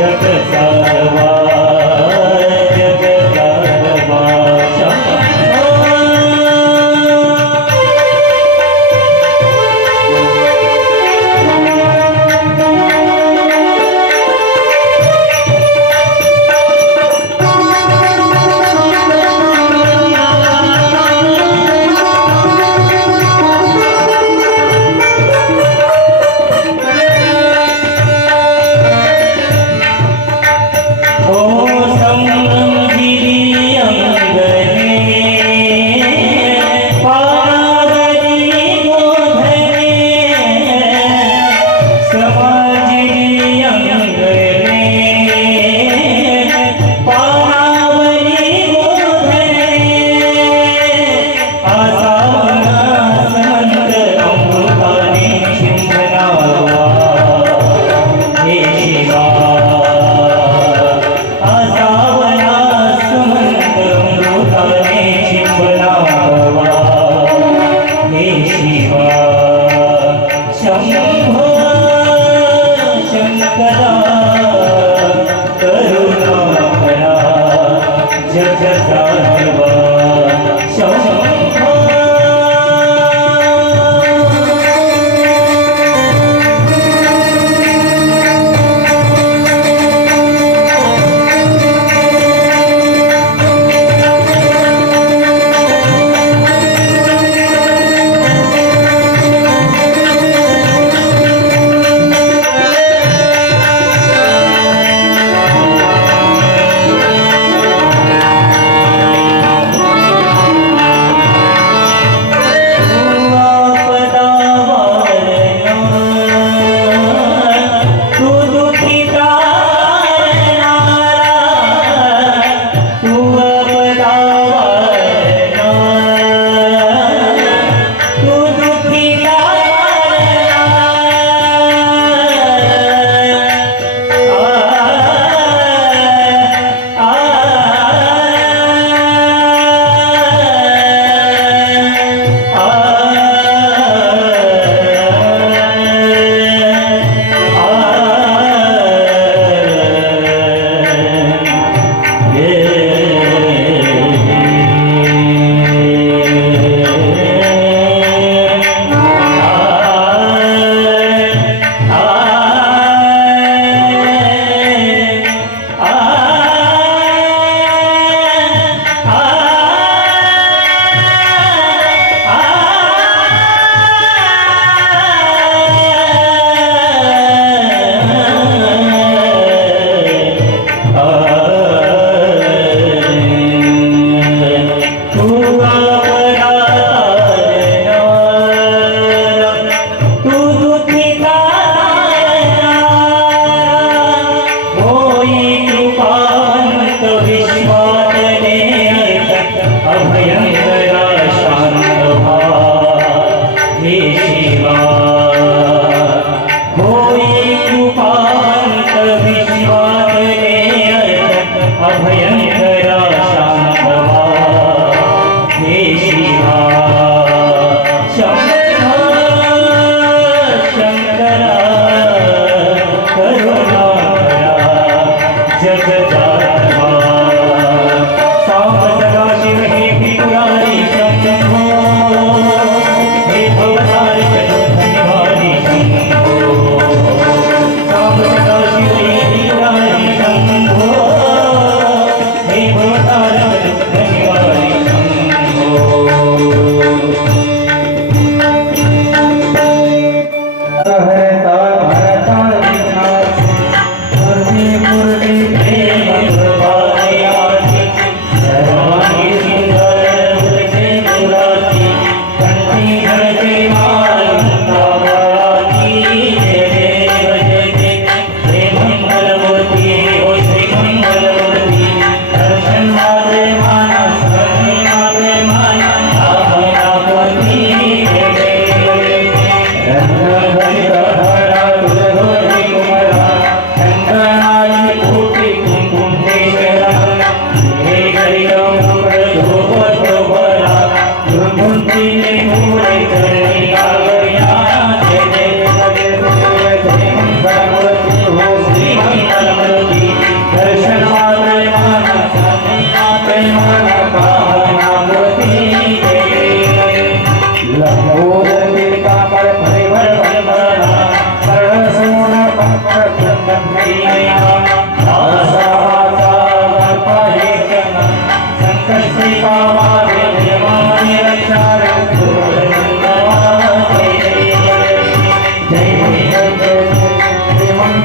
Yeah, that's all.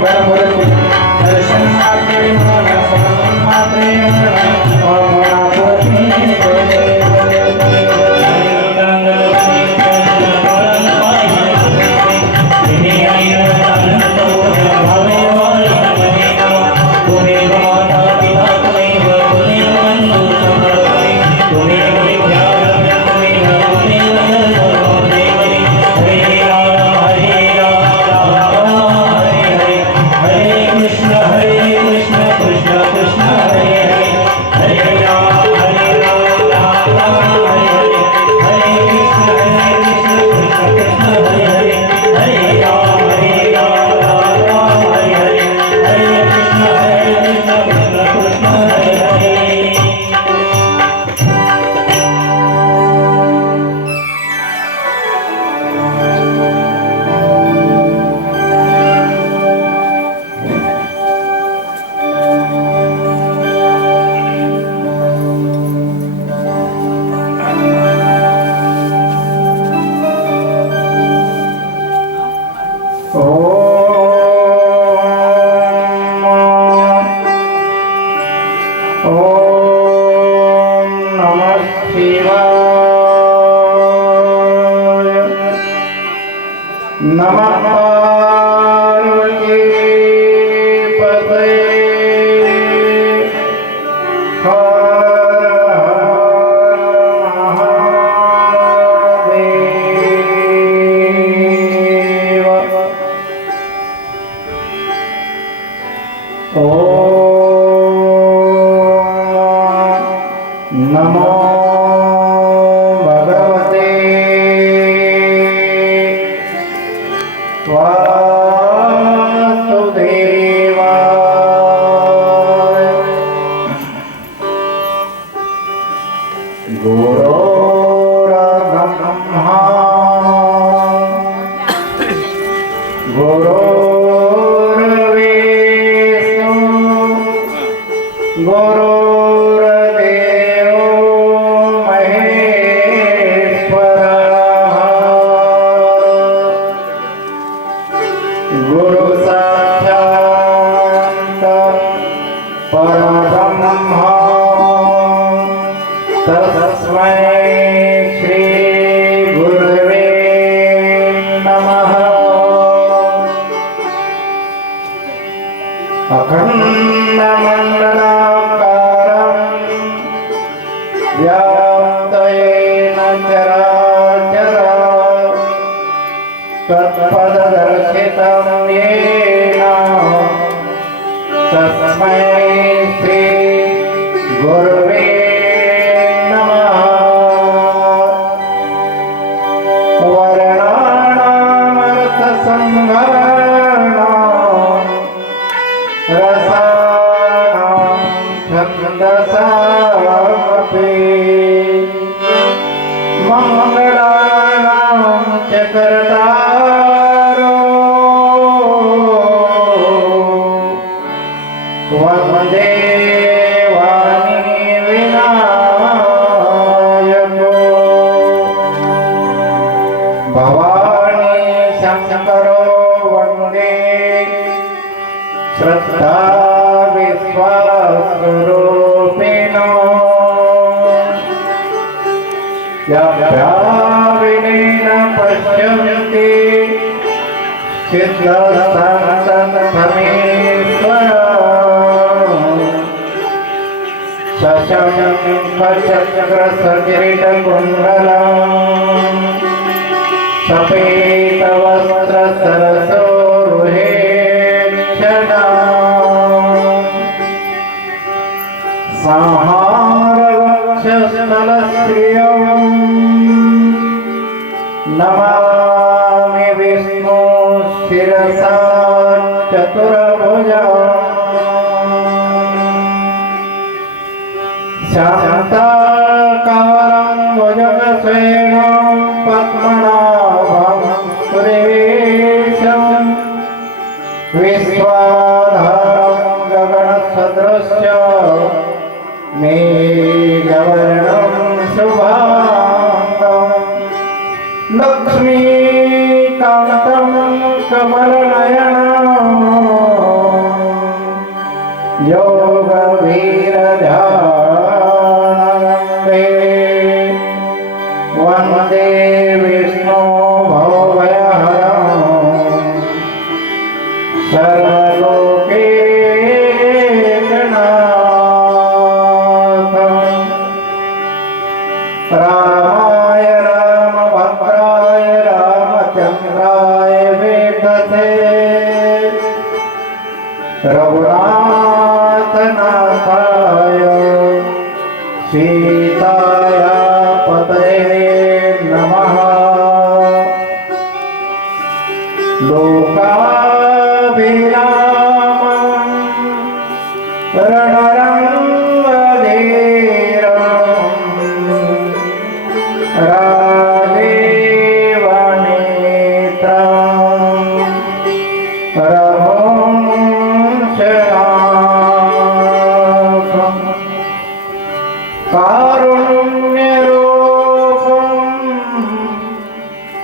Bueno, bueno. शिवाय नमः Oh. अखण्डमण्डलाकारं व्याप्तयेन चराचरा तत्पददर्शितं येन तस्मै करता चक्रसकिरीटकुण्डला सफेद তোরা বোঝা শান্তা কারং ভজন રઘુનાથના થાય શ્રી